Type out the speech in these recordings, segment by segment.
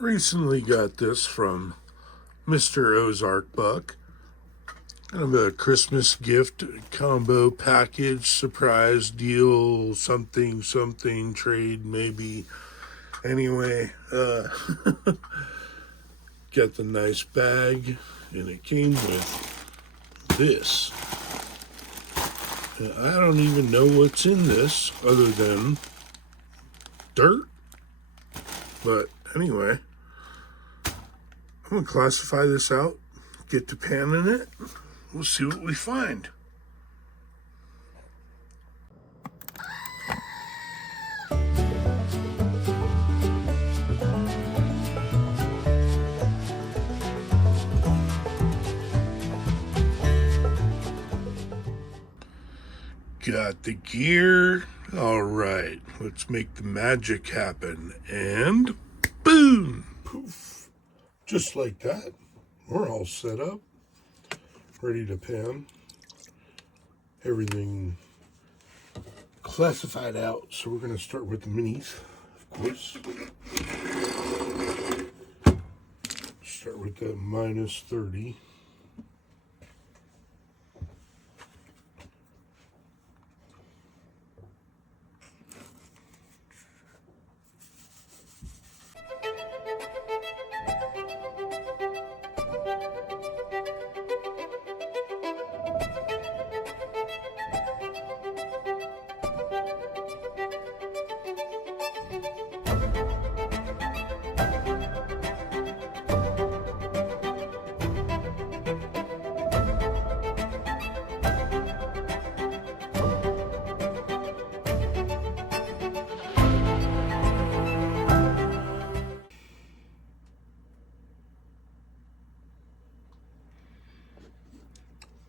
Recently got this from Mr. Ozark Buck. Kind of a Christmas gift combo package, surprise deal, something, trade maybe. Anyway, got the nice bag, and it came with this. And I don't even know what's in this other than dirt. But anyway, I'm going to classify this out, get to panning it. We'll see what we find. Got the gear. All right, let's make the magic happen. And boom, poof, just like that. We're all set up, ready to pan. Everything classified out. So we're going to start with the minis, of course. Start with the -30.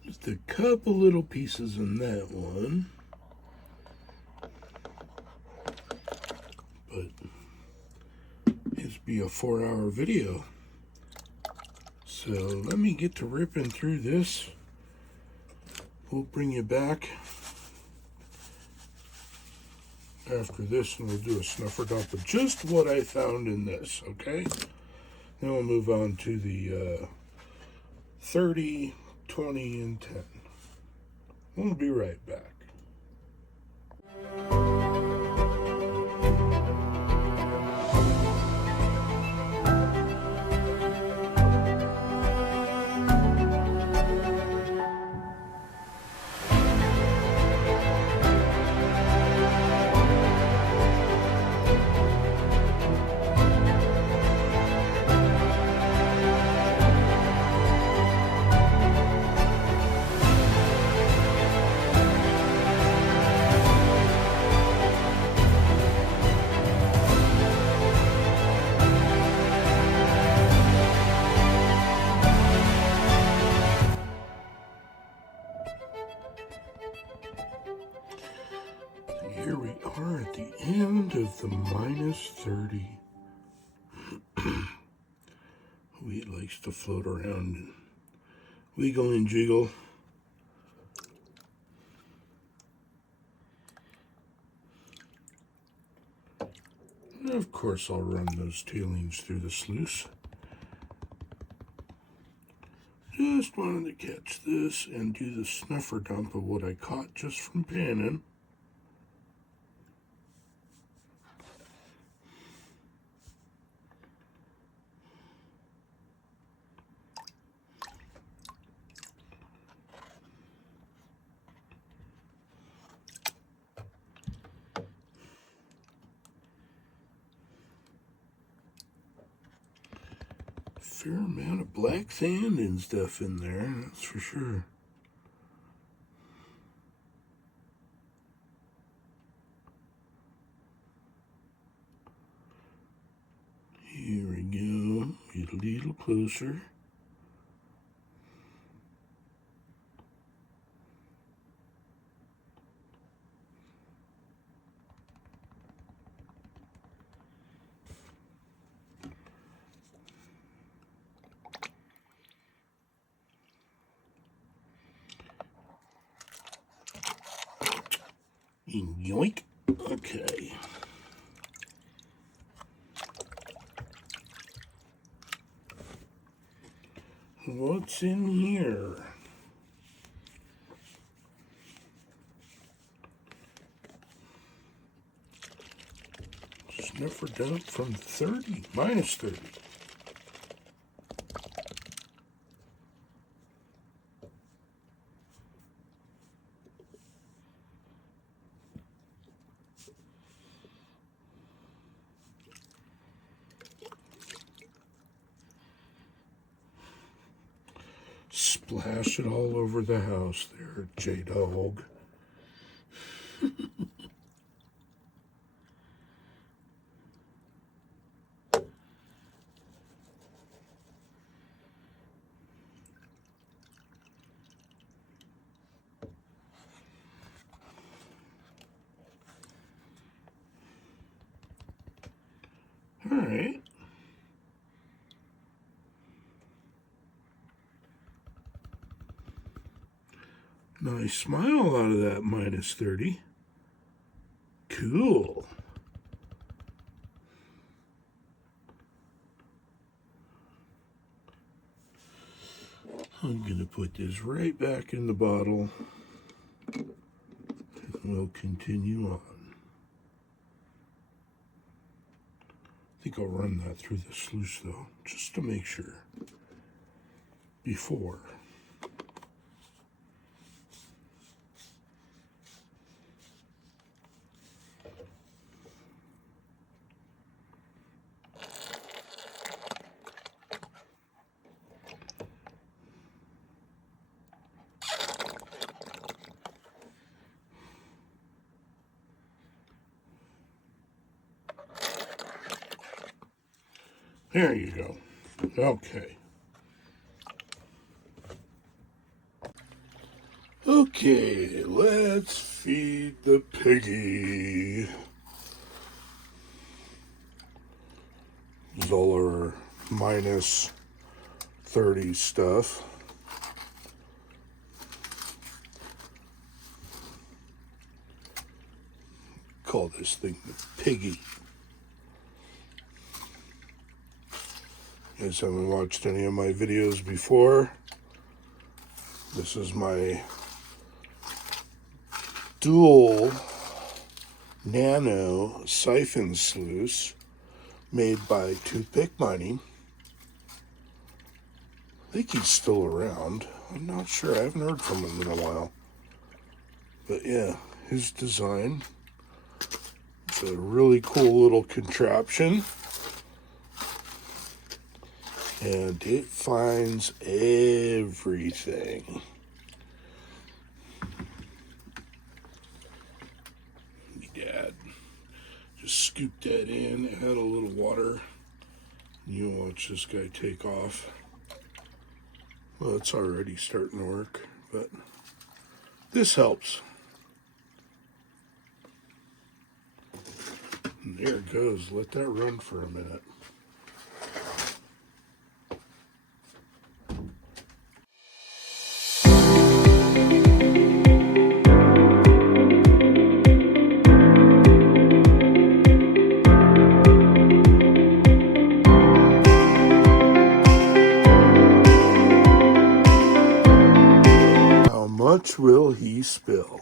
Just a couple little pieces in that one. But it's be a 4-hour video. So let me get to ripping through this. We'll bring you back after this and we'll do a snuffer dump of just what I found in this, okay? Then we'll move on to the 30, 20, and 10. We'll be right back. Here we are at the end of the -30. Wheat likes to float around and wiggle and jiggle. And of course, I'll run those tailings through the sluice. Just wanted to catch this and do the snuffer dump of what I caught just from panning. Fair amount of black sand and stuff in there, that's for sure. Here we go, get a little closer. Yoink. Okay. What's in here? Sniffer dump from 30, minus 30. Splash it all over the house there, J-Dog. All right. Nice smile out of that minus 30. Cool. I'm going to put this right back in the bottle. And we'll continue on. I think I'll run that through the sluice though, just to make sure. Before. There you go. Okay. Okay, let's feed the piggy. This is all our minus 30 stuff. Call this thing the piggy. You guys haven't watched any of my videos before. This is my dual nano siphon sluice made by Toothpick Mining. I think he's still around. I'm not sure. I haven't heard from him in a while. But yeah, his design. It's a really cool little contraption. And it finds everything. Dad, just scoop that in, add a little water. You watch this guy take off. Well, it's already starting to work, but this helps. And there it goes. Let that run for a minute. How much will he spill?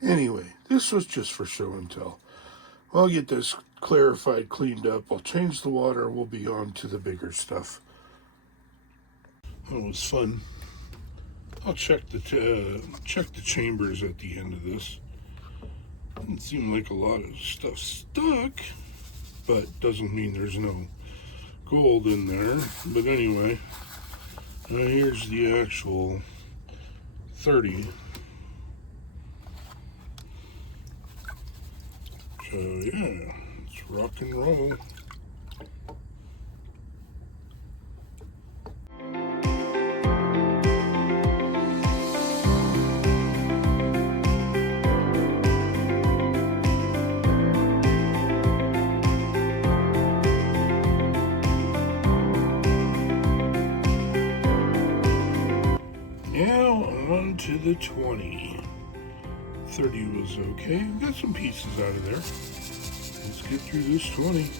Anyway, this was just for show and tell. I'll get this clarified, cleaned up. I'll change the water. We'll be on to the bigger stuff. That was fun. I'll check the chambers at the end of this. Doesn't seem like a lot of stuff stuck, but doesn't mean there's no gold in there. But anyway, here's the actual 30. So yeah, it's rock and roll. Now on to the 20. 30 was okay. Got some pieces out of there. Let's get through this 20.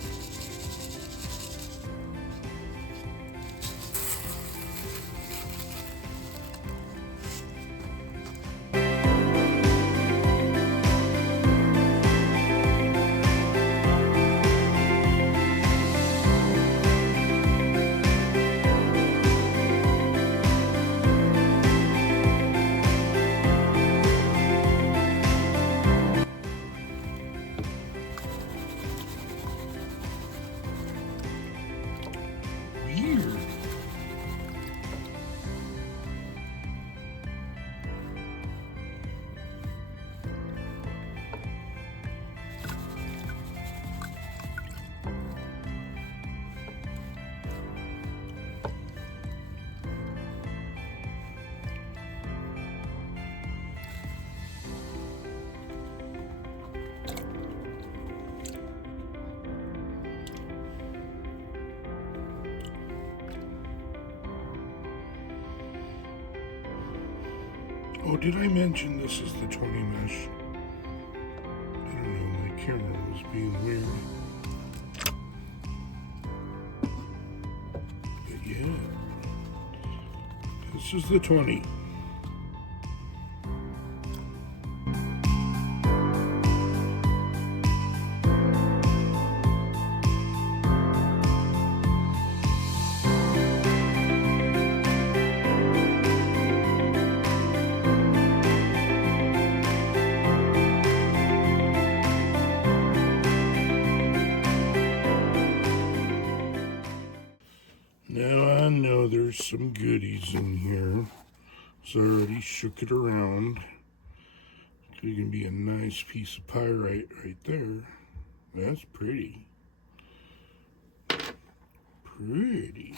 Weird. Oh, did I mention this is the 20 mesh? I don't know, my camera was being weird. But yeah, this is the 20. Now I know there's some goodies in here. So I already shook it around. It can be a nice piece of pyrite right there. That's pretty. Pretty.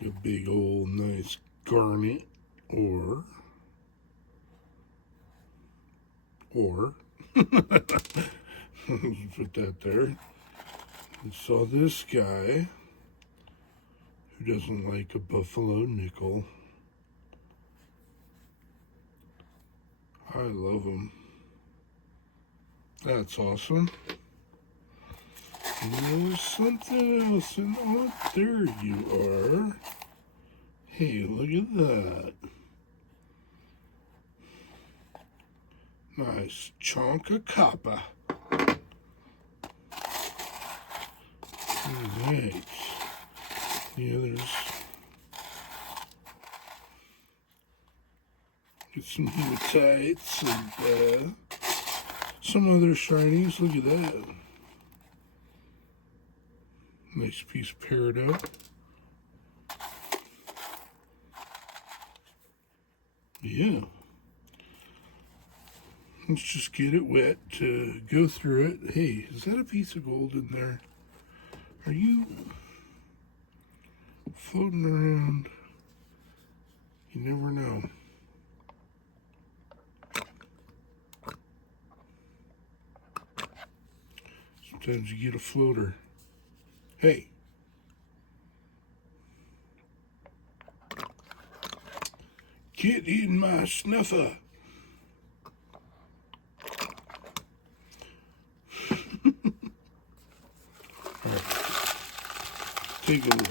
It's a big old nice garnet or put that there. We saw this guy who doesn't like a buffalo nickel. I love him. That's awesome. And there's something else, and oh, there you are. Hey, look at that. Nice chunk of copper. Alright. Yeah, get some hematites and some other shinies. Look at that. Nice piece of peridot. Yeah. Let's just get it wet to go through it. Hey, is that a piece of gold in there? Are you floating around? You never know. Sometimes you get a floater. Hey. Get in my snuffer. All right. Take a look.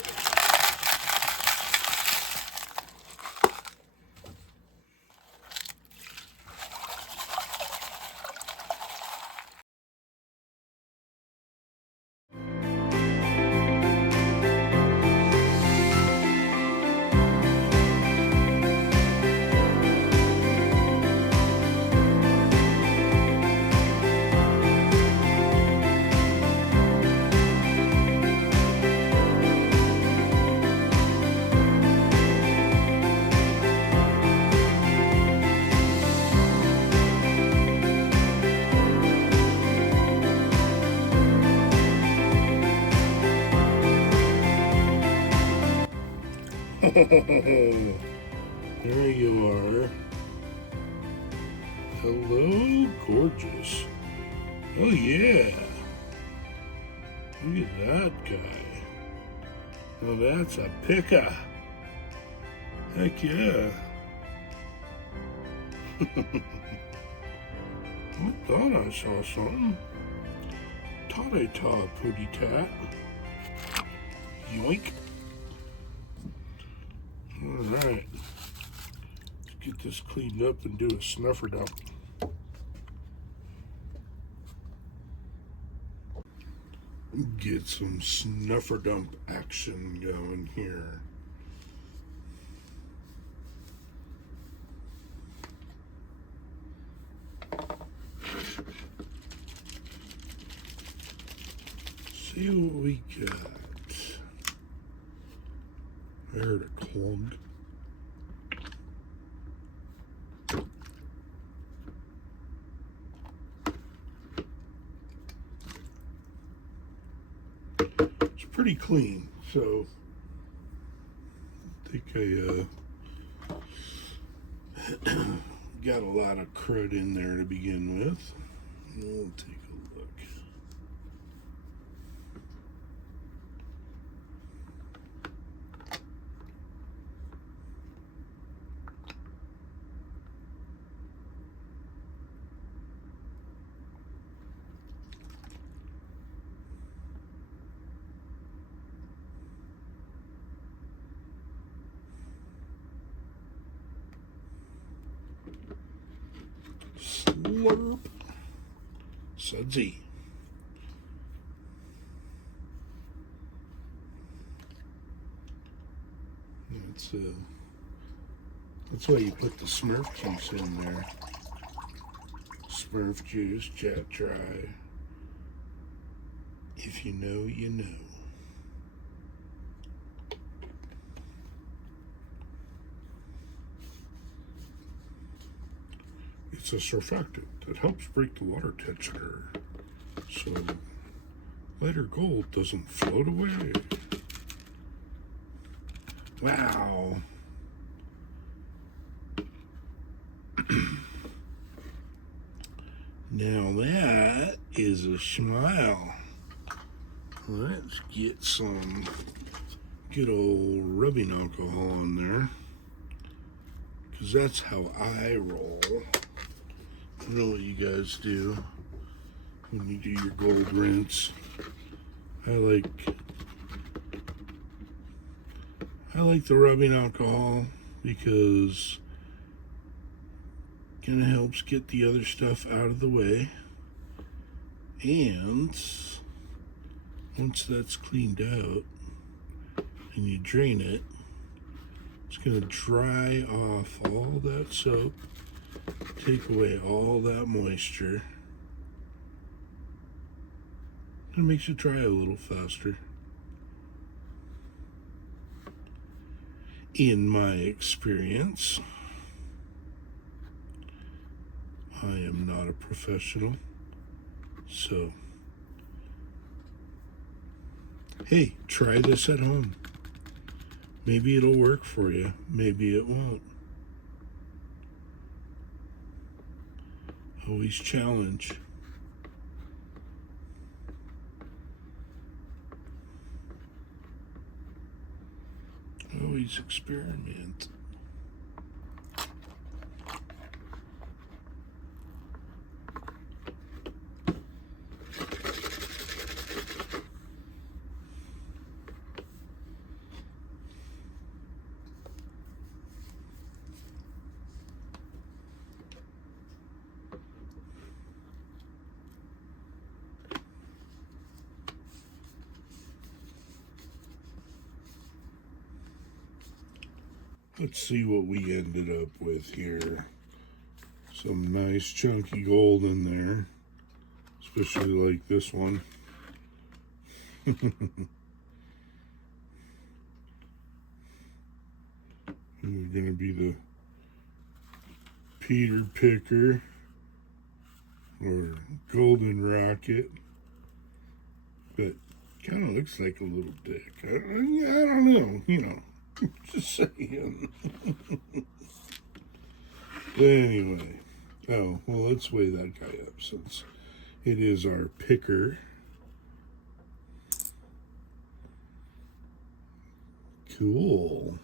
There you are. Hello, gorgeous. Oh yeah. Look at that guy. Now that's a picker. Heck yeah. I thought I saw something. Thought I saw a pooty tat. Yoink. Alright. Let's get this cleaned up and do a snuffer dump. Get some snuffer dump action going here. See what we got. I heard a clunk. It's pretty clean, so I think I got a lot of crud in there to begin with. We'll take a look. Slurp. Sudsy. That's why you put the Smurf juice in there. Smurf juice, jet dry. If you know, you know. It's a surfactant that helps break the water texture, so lighter gold doesn't float away. Wow. Now that is a smile. Let's get some good old rubbing alcohol in there, because that's how I roll. I don't know what you guys do when you do your gold rinse. I like the rubbing alcohol because it kind of helps get the other stuff out of the way, and once that's cleaned out and you drain it, it's going to dry off all that soap, take away all that moisture. It makes it dry a little faster. In my experience, I am not a professional, so hey, try this at home. Maybe it'll work for you, maybe it won't. Always challenge. Always experiment. Let's see what we ended up with here. Some nice chunky gold in there, especially like this one. You're going to be the Paydirt picker or golden rocket, but kind of looks like a little dick. I don't know, you know. Just saying. But anyway. Oh, well, let's weigh that guy up since it is our picker. Cool.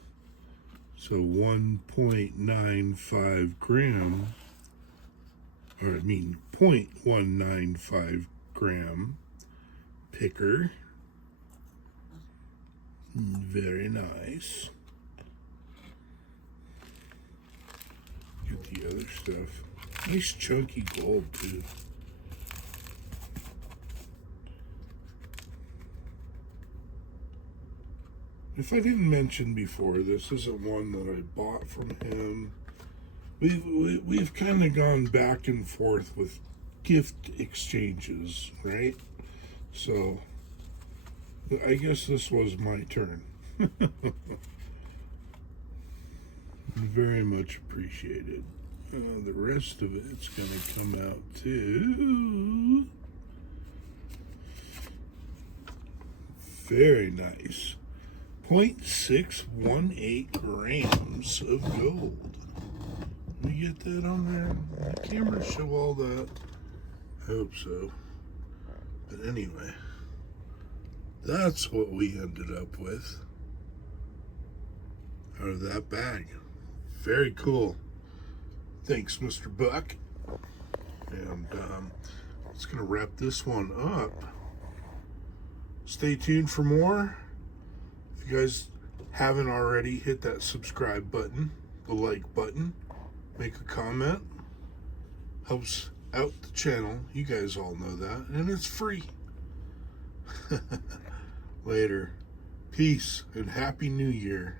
So 1.95 gram, or I mean 0.195 gram picker. Very nice. Get the other stuff. Nice chunky gold too. If I didn't mention before, this isn't one that I bought from him. We've kind of gone back and forth with gift exchanges, right? So I guess this was my turn. Very much appreciated. The rest of it's going to come out too. Very nice. 0.618 grams of gold. Let me get that on there. The camera show all that. I hope so. But anyway, that's what we ended up with out of that bag. Very cool. Thanks, Mr. Buck. And it's going to wrap this one up. Stay tuned for more. If you guys haven't already, hit that subscribe button, the like button, make a comment. Helps out the channel. You guys all know that. And it's free. Later. Peace and Happy New Year.